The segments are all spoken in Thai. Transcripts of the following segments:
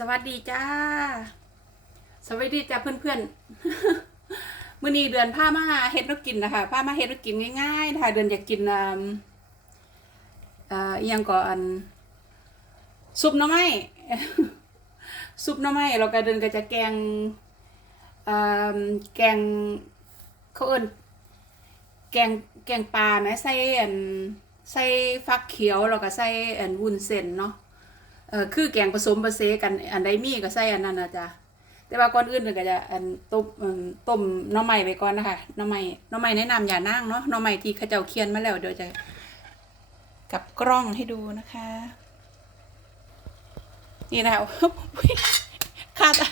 สวัสดีจ้า สวัสดีจ้าเพื่อนๆมื้อนี้เดือนผ้ามาเฮ็ดนกกินนะคะผ้ามาเฮ็ดนกกินง่ายๆนะคะเดือนอยากกินอ่าอียังก่อนซุปหน่อไม้ซุปหน่อไม้แล้วก็เดือนก็จะแกงอ่าแกงเขาเอิ้นแกงแกงปลาไหมใส่อันใส่ฟักเขียวแล้วก็ใส่อันวุ้นเส้นเนาะ เออคือแกงผสมผสมกันอันใดมีก็ใส่อันนั้นนะจ๊ะแต่ว่าก่อนอื่นก็จะอันต้มต้มหน่อไม้ไว้ก่อนนะคะหน่อไม้หน่อไม้แนะนำอย่านั่งเนาะหน่อไม้ที่เขาเจ้าเคียนมาแล้วเดี๋ยวจะกับกล้องให้ดูนะคะ นี่นะคะข้าตา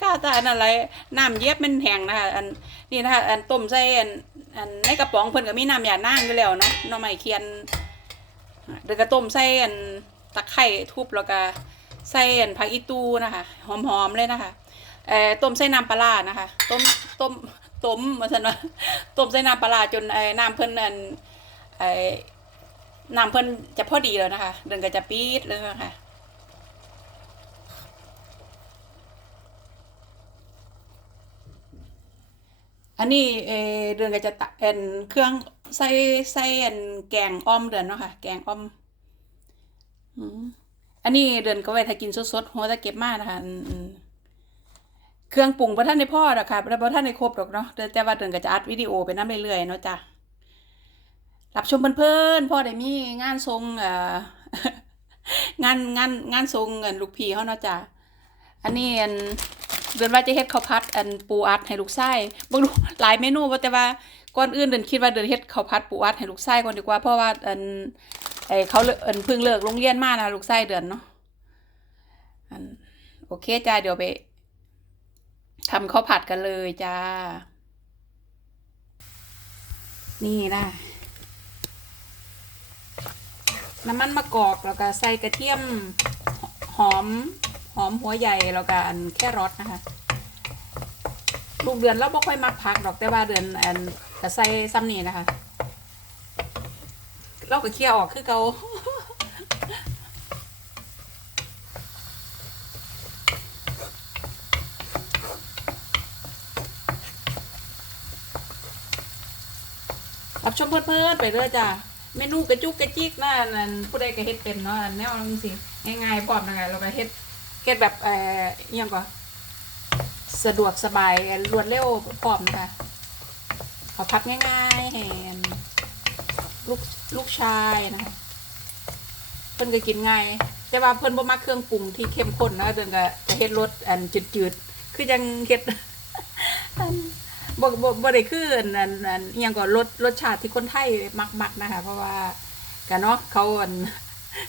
ข้าตาอันอะไรน้ำเย็บมันแห้งนะคะอันนี่นะคะอันต้มใส่อันอันในกระป๋องเพิ่นก็มีน้ำอย่านั่งอยู่แล้วเนาะหน่อไม้เคียนเดี๋ยวก็ต้มใส่อัน ตะไคร่ทุบแล้วก็ใส่อันผักอีตูนะคะหอมๆเลยนะคะเอ่อต้มใส่น้ำปลานะคะต้มต้มต้มมาสันว่าต้มใส่น้ำปลาจนไอ้น้ำเพิ่นอันไอ้น้ำเพิ่นจะพอดีแล้วนะคะ เดินก็จะปี๊ดเลยนะคะอันนี้เอเดือนก็จะตะเอ็นเครื่องใส่ใส่อันแกงอ้อมเดือนเนาะค่ะแกงอ้อม อันนี้เดือนก็ไว้ถ้ากินสดๆหัวตะเก็บมากนะคะเครื่องปรุงพระท่านในพ่อหรอกค่ะพระท่านในครบหรอกเนาะแต่แต่ว่าเดือนก็จะอัดวิดีโอไปน้ำเรื่อยๆเนาะจ้ะรับชมเพื่อนๆพ่อได้มีงานทรงเอ่องานงานงานทรงเงินลูกพี่เขาเนาะจ้ะอันนี้อันเดือนว่าจะเฮ็ดข้าวผัดอันปูอัดให้ลูกไส้บ่รู้หลายเมนูว่าแต่ว่าก่อนอื่นเดือนคิดว่าเดือนเฮ็ดข้าวผัดปูอัดให้ลูกไส้ก่อนดีกว่าเพราะว่าอัน ไอเขาเอินเพิ่งเลิกโรงเรียนมานะลูกไส้เดือนเนาะอันโอเคจ้าเดี๋ยวไปทำข้าวผัดกันเลยจ้า นี่นะน้ำมันมะกอกแล้วก็ใส่กระเทียมหอมหอมหัวใหญ่แล้วก็อันแค่รสนะคะลูกเดือนเราบ่ค่อยมักผักดอกแต่ว่าเดือนอันก็ใส่ซ้ำนี่นะคะ เราก็เคลียร์ออกคือเการับชมเพื่อนๆไปเรื่อยจ้ะเมนูกระจุกกระจิกนะนั่นผู้ใดก็เฮ็ดเป็นเนาะแนวนั้นสิง่ายๆพร้อมยังไงเราก็เฮ็ดเฮ็ดแบบเอ่อยังก่อสะดวกสบายรวดเร็วพร้อมนะคะขอพักง่ายๆแหน ลูกลูกชายนะคะเพิ่นก็กินง่ายแต่ว่าเพิ่นบ่มักเครื่องปรุงที่เข้มข้นนะเดินก็จะเฮ็ดรสอันจืดๆคือยังเฮ็ดอันบ่บ่บ่ได้คืออันอันอันอิหยังก็รสรสชาติที่คนไทยมักๆนะคะ เพราะว่ากันเนาะเขาอัน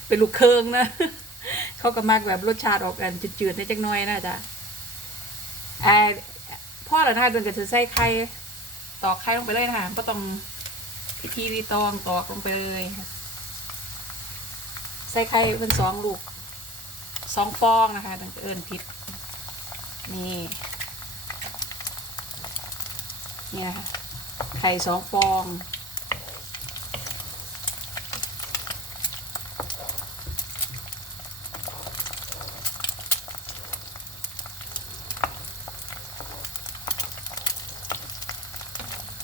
เป็นลูกเครื่องนะเขาก็มักแบบรสชาติออกอันจืดๆในจักหน่อยนะจ๊ะเอ่อพ่อแล้วนะคะเดินก็จะใส่ไข่ตอกไข่ลงไปเลยนะคะบ่ต้อง พิธีรีตองตอกลงไปเลยใส่ไข่เป็นสองลูกสองฟองนะคะดังเอิญพิษนี่เนี่นะคะไข่สองฟอง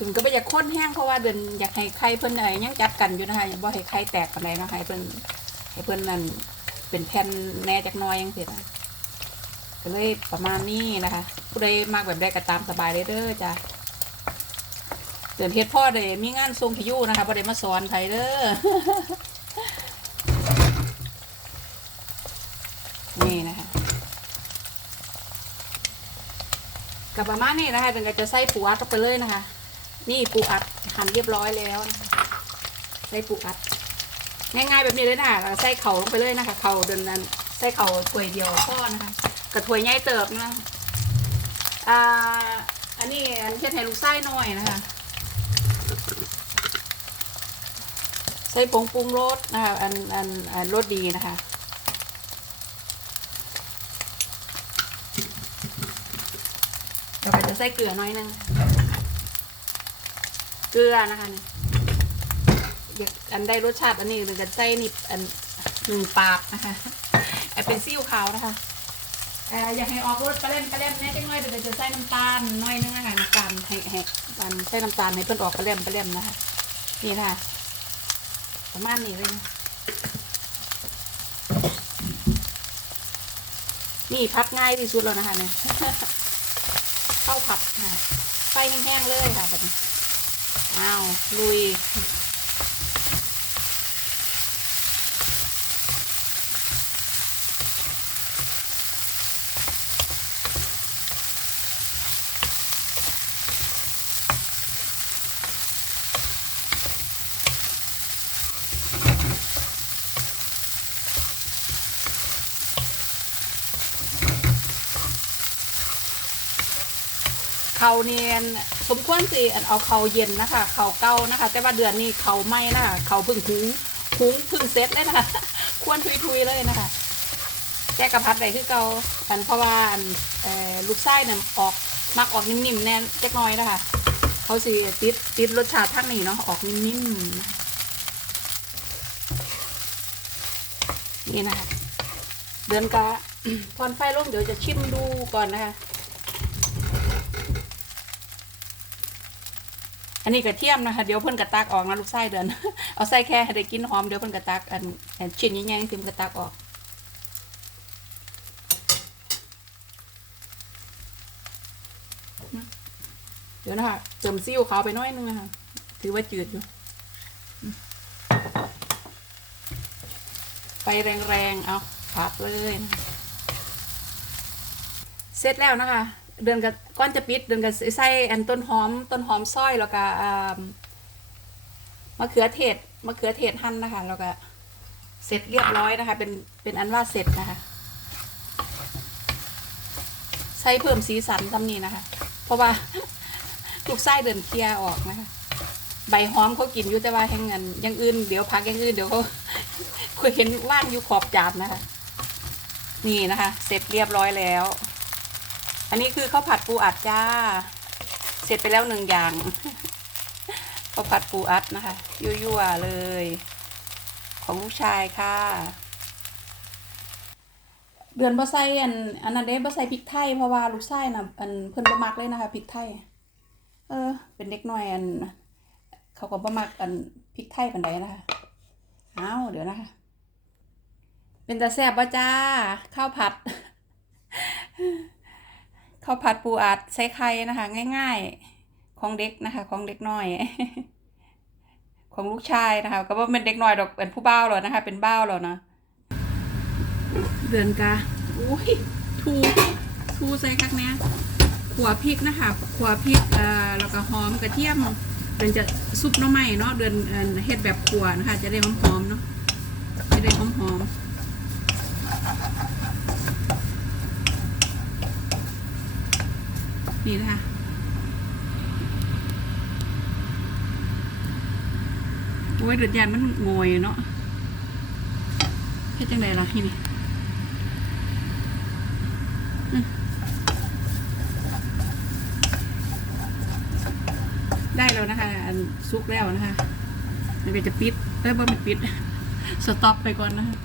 ถึงก็ไม่อยากข้นแห้งเพราะว่าเดินอยากให้ไข่เพิ่นอะไรยังจัดกันอยู่นะคะบ่ให้ไข่แตกปานใดเนาะให้เพิ่นให้เพิ่นนั่นเป็นแผ่นแน่จักน้อยยังเสร็จก็เลยประมาณนี้นะคะผู้ใดมากแบบใดก็ตามสบายเลยเด้อจ้ะเดินเฮ็ดพ่อเลยมีงานทรงพิยุนะคะบ่ได้มาสอนใครเด้อนี่นะคะกับประมาณนี้นะคะเดินก็จะใส่ปูอัดลงไปเลยนะคะ นี่ปูอัดหั่นเรียบร้อยแล้วนะคะใส่ปูอัด ง่ายๆแบบนี้เลยนะคะใส่เข่าลงไปเลยนะคะเข่าเดินนั้นใส่เข่าถ้วยเดียวพ่อนะคะกระถวยใหญ่เติบนะอ่าอันนี้อันเฮ็ดให้ลูกไส้หน่อยนะคะใส่ผงปรุงรสนะคะอันอันอันรสดีนะคะเดี๋ยวก็จะใส่เกลือน้อยนึง เกลือนะคะเนี่ยอยากอันได้รสชาติอันนี้หรือจะใส่นิบอันหนึ่งปากนะคะไอเป็นซีอิ๊วขาวนะคะเอ่อยากให้ออกรสปลาเล่มปลาเล่มแน่จังน้อยเดี๋ยวจะใส่น้ำตาลน้อยนึงนะคะน้ำตาลให้ให้อันใส่น้ำตาลให้เพิ่อนออกปลาเล่มปลาเล่มนะคะนี่นะคะประมาณนี้เลยนะนี่พับง่ายที่สุดแล้วนะคะเนี่ยเข้าผัดค่ะไฟแห้งๆเลยค่ะแบบนี้ อ้าวลุย เขาเนียนสมควรสิอันเอาเขาเย็นนะคะเขาเก่านะคะ แต่ว่าเดือนนี้เขาไหม่นะคะเขาพึ่งหุงหุงพึ่งเซ็ตเลยนะคะควรทุยๆเลยนะคะแกกระพัดได้คือเก่าอันเพราะว่าลูกไส้เนี่ยออกมักออกนิ่มๆแน่นเล็กน้อยนะคะเขาสิติดติดรสชาติทั้งนี้เนาะออกนิ่มๆนี่นะคะเดือนกะพอนไฟลงเดี๋ยวจะชิมดูก่อนนะคะ อันนี้กระเทียมนะคะ เดี๋ยวเพิ่นกระตักออกนะลูกไส้เดือน เอาใส่แค่ให้ได้กินหอม เดี๋ยวเพิ่นกระตักอันอันชิ้นใหญ่ๆทิมกระตักออกเดี๋ยวนะคะเติมซีอิ๊วขาวไปน้อยนึงนะคะถือว่าจืดอยู่ไฟแรงๆ เอาผัดเลย เสร็จแล้วนะคะ เดือนกับก้อนจะปิดเดือนกับใส่อันต้นหอมต้นหอมซอยแล้วก็มะเขือเทศมะเขือเทศหั่นนะคะแล้วก็เสร็จเรียบร้อยนะคะ เป็นเป็นอันว่าเสร็จนะคะ ใส่เพิ่มสีสันทำนี้นะคะ เพราะว่าลูกไส้เดินเคลียออกนะคะ ใบหอมเขากินอยู่แต่ว่าแห้งเงินยังอื่นเดี๋ยวพักยังอื่นเดี๋ยวเขาคุยเห็นว่างอยู่ขอบจานนะคะ นี่นะคะ เสร็จเรียบร้อยแล้ว อันนี้คือข้าวผัดปูอัดจ้า เสร็จไปแล้วหนึ่งอย่างข้าวผัดปูอัดนะคะ ยั่วๆเลย ของลูกชายค่ะ เดือนบะไซอันอันนั้นเด้บะไซพริกไทยเพราะว่าลูกไส้น่ะอันเพิ่นบ่มักเลยนะคะพริกไทย เออ เป็นเด็กน้อยอัน เขาก็บ่มักอันพริกไทยปานใดนะคะอ้าวเดี๋ยวนะคะ เป็นตาแซ่บบ่จ้าข้าวผัด ข้าวผัดปูอัดใส่ไข่นะคะ ง่าย ๆ ของเด็กนะคะ ของเด็กน้อย ของลูกชายนะคะ ก็ว่าเป็นเด็กน้อยดอกเป็นผู้บ้าวหรอนะคะ เป็นบ้าวหรอนะเดือนกาอุ้ยทูทูใส่คักเนี้ยขัวพริกนะคะขัวพริกเอ่อแล้วก็หอมกระเทียมเป็นจะซุปน้ำไม้เนาะเดือนเฮ็ดแบบขัวนะคะ จะได้หอมๆเนาะจะได้หอมหอมๆ นี่นะคะโอ้ยเดือดยานมันโงยเนาะเฮ็ดจังไดล่ะที่นี่ได้แล้วนะคะ อันซุกแล้วนะคะมันก็จะปิดเอ้ยบ่มันปิด สต็อปไปก่อนนะคะ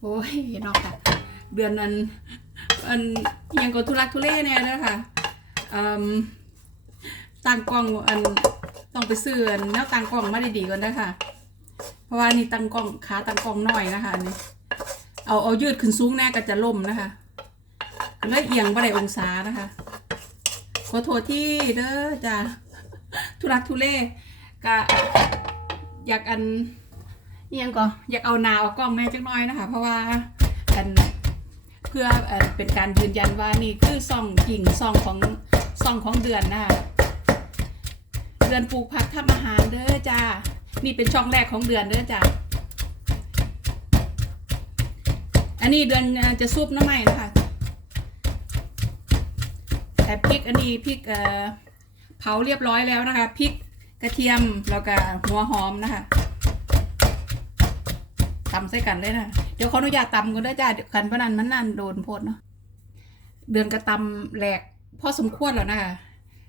โอ้ยนอกจากเดือนนั้น อันยังก็ทุลักทุเลเนี่ยนะคะตั้งกล้องอันต้องไปซื้ออันแนวตั้งกล้องมาดีๆก่อนนะคะเพราะว่านี่ตั้งกล้องขาตั้งกล้องน้อยนะคะนนี้เอาเอายืดขึ้นสูงแน่ก็จะล่มนะคะแล้วเอียงบ่ได้องศานะคะขอโทษที่เด้อจ้าทุรักทุเลกะอยากอันเอียงก็อยากเอานาเอากล้องแม่จักน้อยนะคะ เพราะว่าอัน เพื่อเอ่อเป็นการยืนยันว่านี่คือซองจริงซองของซองของเดือนนะคะเดือนปลูกผักทำอาหารเด้อจ้านี่เป็นช่องแรกของเดือนเด้อจ้าอันนี้เดือนจะซุปน้ำใหม่นะคะแต่พริกอันนี้พริกเผาเรียบร้อยแล้วนะคะพริกกระเทียมแล้วก็หัวหอมนะคะ ตำใส่กันเลยนะเดี๋ยวขออนุญาตตำกันได้จ้าเดี๋ยวกันพนันมันนานโดนโพดเนาะเดือนกระตำแหลกพอสมควรแล้วนะคะ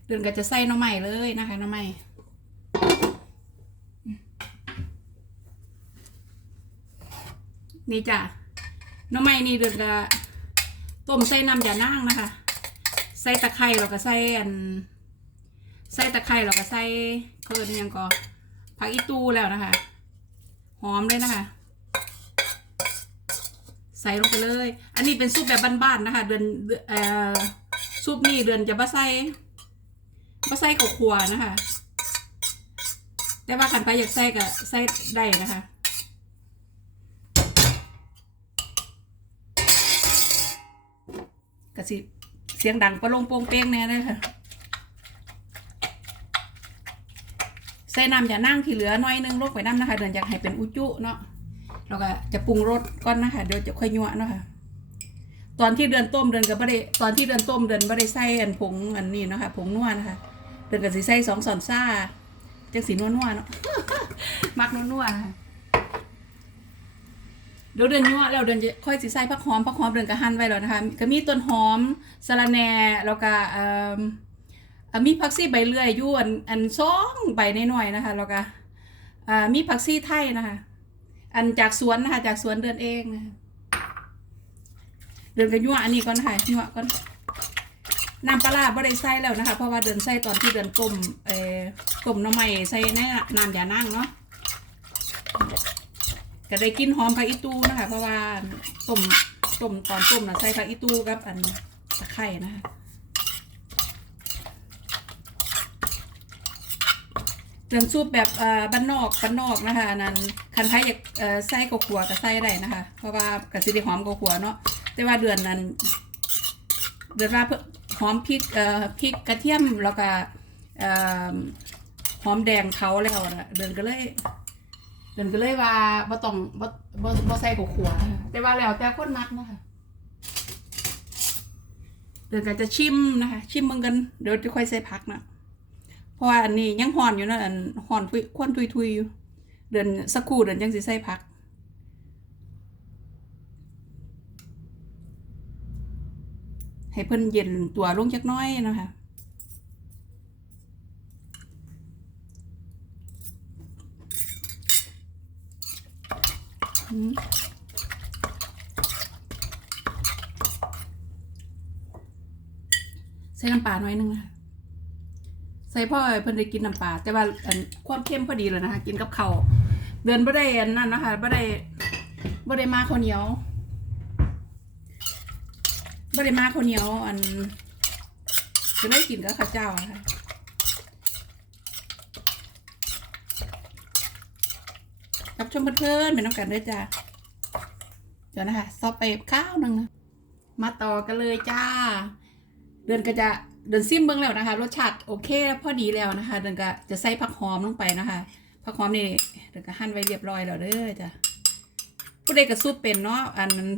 เดือนก็จะใส่น้ำใหม่เลยนะคะน้ำใหม่นี่จ้ะน้ำไม้นี่เดือนก็ต้มใส่น้ำยานางนะคะ ใส่ตะไคร้แล้วก็ใส่อันใส่ตะไคร้แล้วก็ใส่เพิ่นอิหยังก็ผักอีตูแล้วนะคะ หอมเลยนะคะ ใส่ลงไปเลย อันนี้เป็นซุปแบบบ้านๆนะคะ เดือนเอ่อซุปนี่เดือนจะบ่ใส่บ่ใส่กับขัวนะคะ แต่ว่าขันไปอยากใส่ก็ใส่ได้นะคะ กระสิเสียงดังประลงโปงเป้งแน่เลยค่ะใส่น้ำอย่านั่งที่เหลือน้อยนึงลงไปน้ำนะคะ เดินอยากให้เป็นอุจุเนาะ เราก็จะปรุงรสก่อนนะคะเดี๋ยวจะค่อยยั่วเนาะค่ะตอนที่เดือนต้มเดือนก็ไม่ได้ตอนที่เดือนต้มเดือนไม่ได้ใส่อันผงอันนี้เนาะคะผงนัวนะคะเดือนก็สิใส่สองสอนซ่าจังสีนัวนัวๆเนาะมักนัวนัวๆค่ะเดี๋ยวเดือนยั่วแล้วเดือนจะค่อยสิใส่ผักหอมผักหอมเดือนก็หั่นไว้แล้วนะคะก็มีต้นหอมสะระแหน่แล้วก็เอ่อมีผักซี่ใบเลื่อยยู่อันอันสองใบน้อยๆนะคะแล้วก็มีผักซี่ไทยนะคะ อันจากสวนนะคะ จากสวนเดือนเองนะเดือนก็ยั่วอันนี้ก่อนนะคะยั่วก่อนน้ำปลาร้าบ่ได้ใส่แล้วนะคะ เพราะว่าเดือนใส่ตอนที่เดือนต้มเอ่อต้มน้ำใหม่ใส่ในน้ำยานั่งเนาะก็ได้กินหอมผักอีตูนะคะ เพราะว่าต้มต้มตอนต้มนะใส่ผักอีตูกับอันตะไคร่นะคะ เรื่องซุปแบบเอ่อบ้านนอกบ้านนอกนะคะนั้นคันไทยอยากเอ่อใส่กบขัวก็ใส่ได้นะคะ เพราะว่ากระสิได้หอมกบขัวเนาะแต่ว่าเดือนนั้น เดือนว่าหอมพริกเอ่อพริกกระเทียมแล้วก็เอ่อหอมแดงเขาแล้วนะเดือนก็เลย เดือนก็เลยว่าบ่ต้องบ่บ่บ่ใส่กบขัวแต่ว่าแล้วแต่คนมักนะคะเดือนก็จะชิมนะคะ ชิมมึงกันเดี๋ยวจะค่อยใส่ผักนะ ราะว่าอันนี้ยังห่อนอยู่นะอันห่อนทุยควนทุยทุยอยู่ เดือนสักครู่เดือนยังสิใส่พัก ให้เพิ่นเย็นตัวลงจักน้อยนะคะอืมใส่น้ำปลาหน่อยนึงนะ ใส่พ่อเพิ่นได้กินน้ำปลาแต่ว่าอันความเข้มพอดีเลยนะคะ กินกับข้าวเดือนบ่ได้อันนั้นนะคะบ่ได้บ่ได้มาข้าวเหนียวบ่ได้มาข้าวเหนียว อันจะได้กินกับข้าวเจ้าะค่ะรับชมเพื่อนๆเป็นน้ำกันด้วยจ้าเดี๋ยวนะคะ ซอฟไปข้าวหนึ่งนะมาต่อกันเลยจ้า เดือนก็จะ เดือนซิมเบิ้งแล้วนะคะ รสชาติโอเคพอดีแล้วนะคะ เดือนก็จะใส่ผักหอมลงไปนะคะผักหอมนี่เดือนก็หั่นไว้เรียบร้อยแล้วเด้อจ้ะผู้ใดก็ซุปเป็นเนาะอันนั้น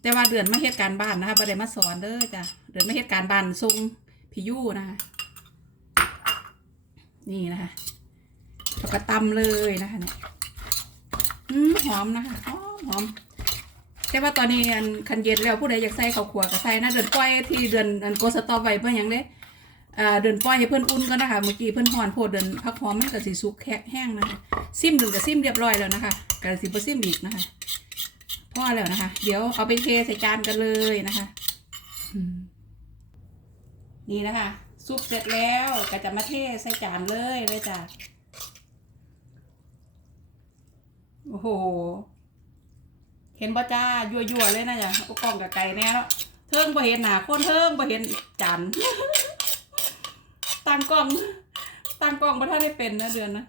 แต่ว่าเดือนมาเฮ็ดการบ้านนะคะบ่ได้มาสอนเด้อจ้ะเดือนมาเฮ็ดการบ้านทรงพี่ยู่นะคะนี่นะคะแล้วก็ตำเลยนะคะเนี่ยหอมนะคะหอมหอม แต่ว่าตอนนี้อันคันเย็นแล้วผู้ใดอยากใส่ข้าวขัวก็ใส่นะเดือนปล่อยที่เดือนอันโกสตอไว้เพื่อหยังเด้อ่าเดือนปล่อยให้เพิ่อนอุ่นก็นะคะเมื่อกี้เพิ่อนห่อนโพดเดือนพักหอมมันก็สิสุกแห้งนะคะซิมเดือนก็ซิมเรียบร้อยแล้วนะคะก็สิบ่ซิมอีกนะคะพอแล้วนะคะ เดี๋ยวเอาไปเทใส่จานกันเลยนะคะนี่นะคะซุปเสร็จแล้วก็จะมาเทใส่จานเลยเลยจ้ะโอ้โห เห็นบ่จ้ายั่วๆเลยนะจ้ะเอากล้องกับไก่แน่แล้วเทิงบ่เห็นหนาคนเทิงบ่เห็นจานตั้งกล้องตั้งกล้องบ่ทันได้เป็นนะเดือนนะ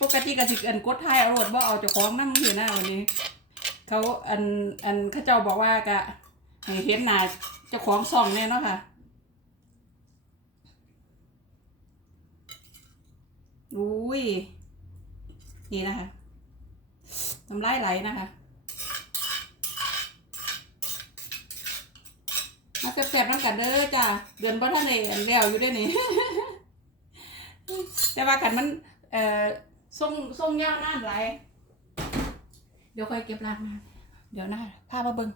ปกติก็สิกอันกดท้ายอารถบ่เอาเจ้าของนำอยู่หน้าวันนี้ เขาอันอันเขาเจ้าบอกว่ากะเห็นหน้าเจ้าของส่องแน่เนาะค่ะอุ้ยนี่นะคะน้ำลายไหลนะคะ มา แซ่บๆน้ำกันเด้อจ้าเดือนบ่ท่านได้อันแล้วอยู่ได้นี่แต่ว่ากันมัน เอ่อทรงทรงยาวนานหลายเดี๋ยวค่อยเก็บรานมาเดี๋ยวนะพามาเบิ่ง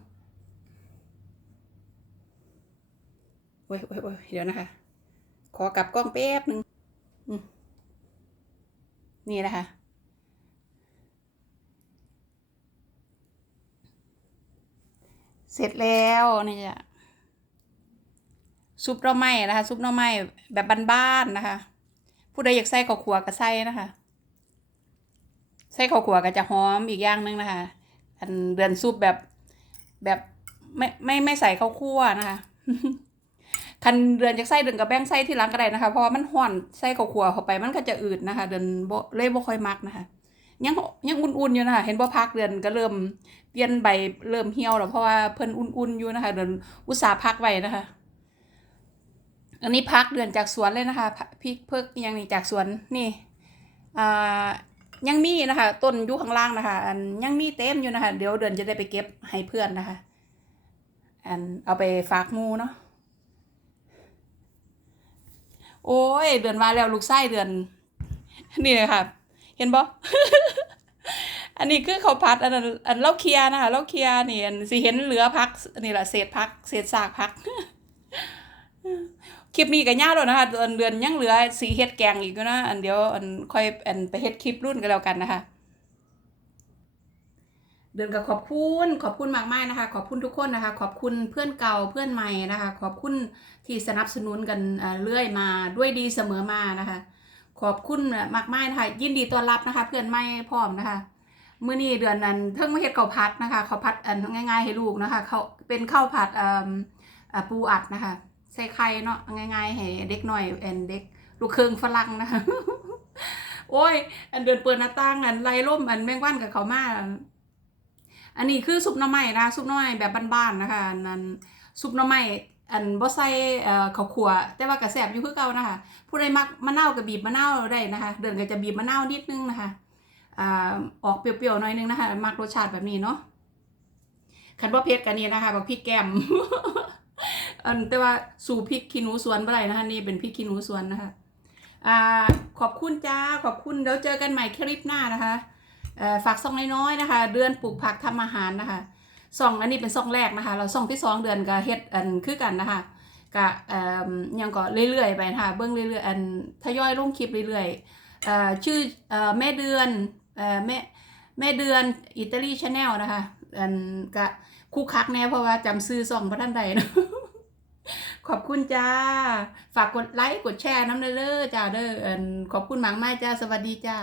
โอ้ยโอ้ยโอ้ยเดี๋ยวนะคะ ขอกลับกล้องแป๊บหนึ่งนี่นะคะเสร็จแล้วนี่จ้ะ ซุปหน่อไม้นะคะ ซุปหน่อไม้แบบบ้านๆนะคะ ผู้ใดอยากใส่ข้าวขัวก็ใส่นะคะใส่ข้าวขัวก็จะหอมอีกอย่างหนึงนะคะ อันเดือนซุปแบบแบบไม่ไม่ไม่ใส่ข้าวคั่วนะคะคันเดือนจากไส้เดือนกับแป้งไส้ที่หลังก็ได้นะคะ เพราะว่ามันห่อนไส้ข้าวคั่วเข้าไปมันก็จะอืดนะคะ เดือนบ่เลยบ่ค่อยมักนะคะ ยังยังอุ่นๆอยู่นะคะ เห็นบ่พักเดือนก็เริ่มเปลี่ยนใบเริ่มเหี่ยวแล้วเพราะว่าเพิ่นอุ่นๆอยู่นะคะ เดือนอุตสาห์พักไว้นะคะ อันนี้พักเดือนจากสวนเลยนะคะพริกเพิกยังนี่จากสวนนี่อ่ายังมีนะคะต้นอยู่ข้างล่างนะคะอันยังมีเต็มอยู่นะคะ เดี๋ยวเดือนจะได้ไปเก็บให้เพื่อนนะคะ อันเอาไปฝากหมูเนาะโอ้ย เดือนมาแล้วลูกไส้เดือน นี่เลยค่ะ เห็นบ่อันนี้คือเขาวผัดอันอันเล่าเคลียนะคะเล่าเคลียนี่อันสิเห็นเหลือพักนี่แหละเศษพักเศษซากพัก คลิปนี้ก็ยาวแล้วนะคะเดือนเดือนยังเหลือสีเฮ็ดแกงอีกนะอันเดียวอันค่อยอันไปเฮ็ดคลิปรุ่นกันแล้วกันนะคะ เดือนก็ขอบคุณขอบคุณมากมากนะคะ ขอบคุณทุกคนนะคะ ขอบคุณเพื่อนเก่าเพื่อนใหม่นะคะ ขอบคุณที่สนับสนุนกันเออเรื่อยมาด้วยดีเสมอมานะคะ ขอบคุณมากมากนะคะยินดีต้อนรับนะคะ เพื่อนใหม่พร้อมนะคะมื้อนี้เดือนนั้นเพิ่งมาเฮ็ดข้าวผัดนะคะข้าวผัดอันง่าย ๆ ให้ลูกนะคะเขาเป็นข้าวผัดอ่าปูอัดนะคะ ใส่ไข่เนาะง่ายๆให้เด็กหน่อยแอนเด็กลูกเครื่องฝรั่งนะคะโอ้ย อันเดินเปิดหน้าต่างอันไล่ล่มอันแมงวันกับเขามาอันนี้คือซุปหน่อไม้นะซุปหน่อไม้แบบบ้านๆนะคะนั้นซุปหน่อไม้อันบ่ใส่เอ่อข้าวคั่วแต่ว่ากระแสบอยู่คือเก่านะคะ ผู้ใดมักมะนาวก็บีบมะนาวได้นะคะ เดินก็จะบีบมะนาวนิดนึงนะคะอ่าออกเปรี้ยวๆหน่อยนึงนะคะ มักรสชาติแบบนี้เนาะคันว่าเผ็ดกันนี่นะคะบักพริกแกม อันแต่ว่าสู่พริกขี้หนูสวนบ่ได้นะคะนี่เป็นพริกขี้หนูสวนนะคะอ่าขอบคุณจ้าขอบคุณเดี๋ยวเจอกันใหม่คลิปหน้านะคะเอ่อฝากซองน้อยๆนะคะ เดือนปลูกผักทำอาหารนะคะซองอันนี้เป็นซองแรกนะคะ เราซองที่สองเดือนก็เฮ็ดอันคือกันนะคะก็เอ่อยังก็เรื่อยๆไปนะคะเบื้องเรื่อยๆอันทยอยลงคลิปเรื่อยๆเอ่อชื่อเอ่อแม่เดือนเอ่อแม่แม่เดือนอิตาลีชาแนลนะคะอันก็คู่คักแน่เพราะว่าจำซื้อซองพระท่านใดเนาะ ขอบคุณจ้า ฝากกดไลค์กดแชร์น้ำเด้อจ้าเด้ออขอบคุณหมากไม้จ้า สวัสดีจ้า